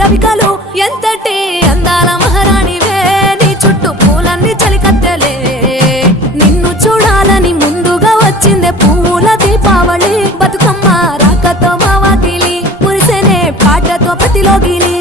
రవికలు ఎంతటి అందాల మహారాణివే నీ చుట్టూ పూలన్నీ చలికత్తెలే నిన్ను చూడాలని ముందుగా వచ్చిందే పూల దీపావళి బతుకమ్మ రాకతో మా వాకిలి మురిసెనే పాటతో ప్రతిలోగిలి